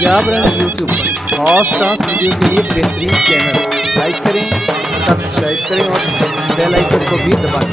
Punjab run YouTube पर hot dance video के लिए बेहतरीन चैनल लाइक करें, सब्सक्राइब करें और बेल आइकन को भी दबाएं।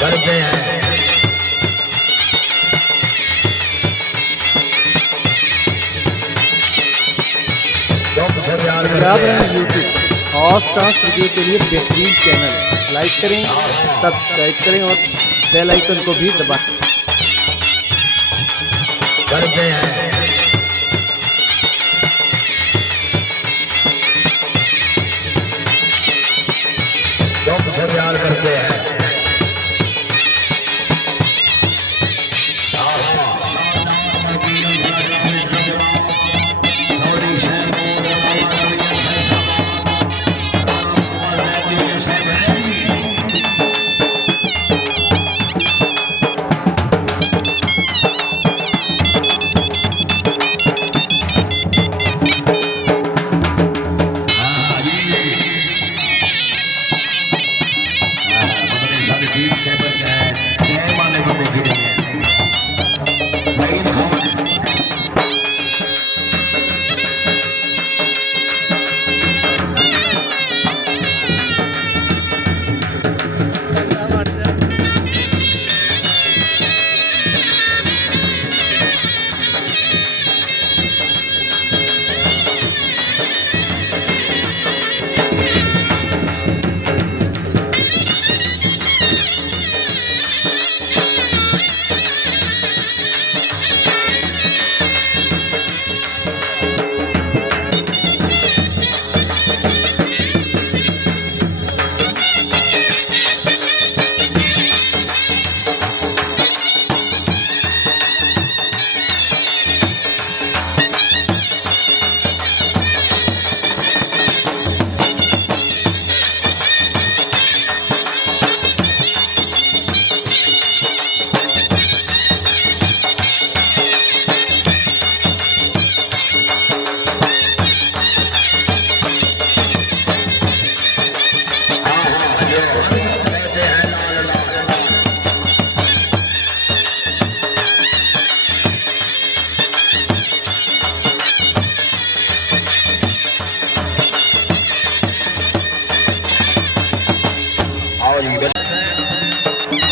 करते हैं Punjab run YouTube hot dance video के लिए बेहतरीन चैनल लाइक करें, सब्सक्राइब करें और बेल आइकन को भी दबाएं। करते हैं तुमसे प्यार करते हैं।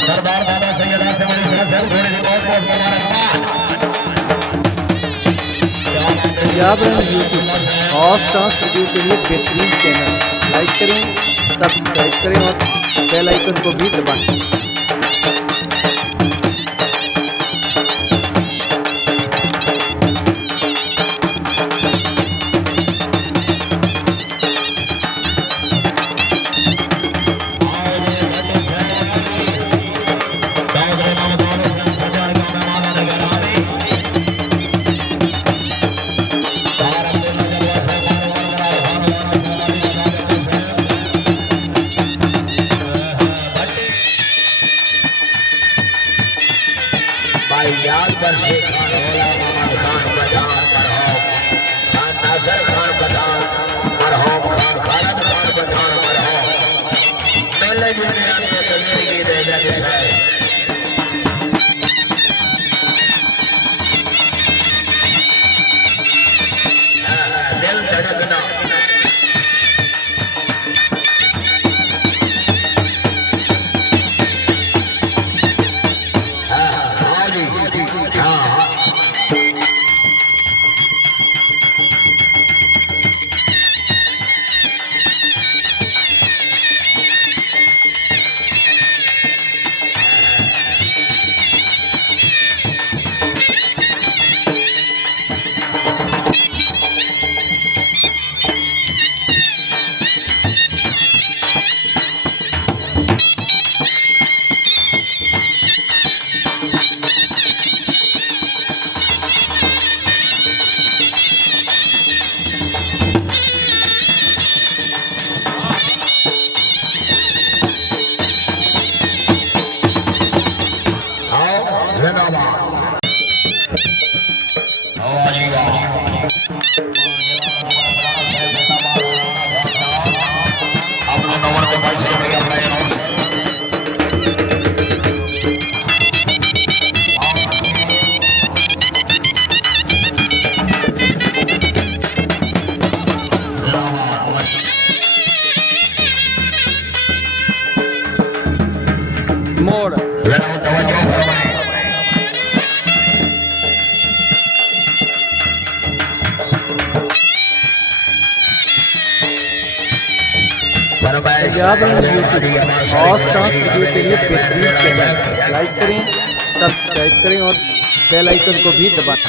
सरदार बाबा सैयद से बड़ी घोड़े की बहुत Punjab run YouTube hot dance video के लिए बेहतरीन चैनल लाइक करें, सब्सक्राइब करें और बेल आइकन को भी दबाएं। याद पर से खान होला मोहम्मद खान पठान मरहूम खान नासिर खान पठान मरहूम खान खालिद खान पठान मरहूम पहले जिन्हें आने जिंदगी दे दे दिल धड़कना मोड़। जरा तवज्जो फरमाएं। पंजाब रंग यूट्यूब हॉट डांस वीडियो के लिए बेहतरीन चैनल, लाइक करें, सब्सक्राइब करें और बेल आइकन को भी दबाएं।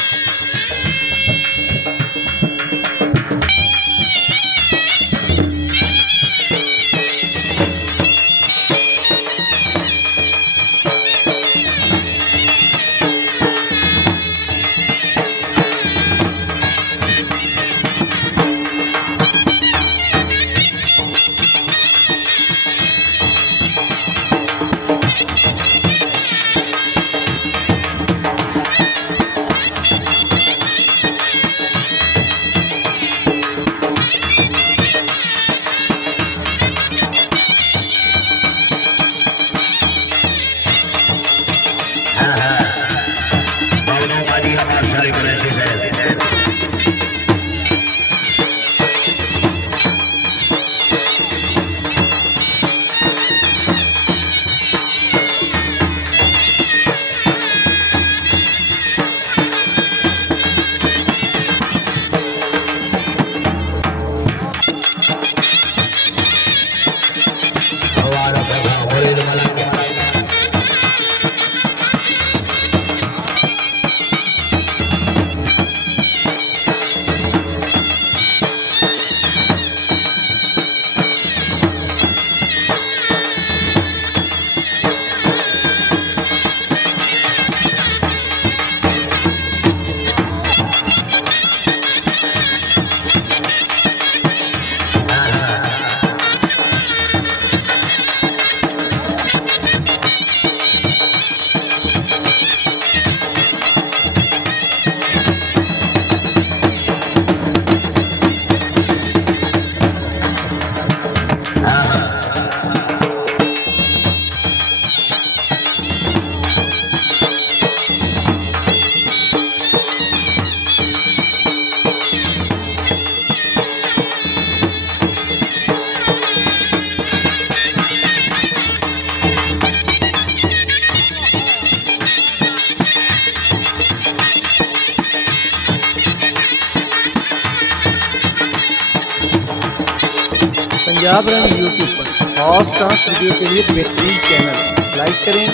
पंजाब रंग यूट्यूब पर हॉट डांस वीडियो के लिए बेहतरीन चैनल, लाइक करें,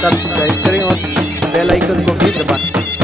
सब्सक्राइब करें और बेल आइकन को भी दबाएं।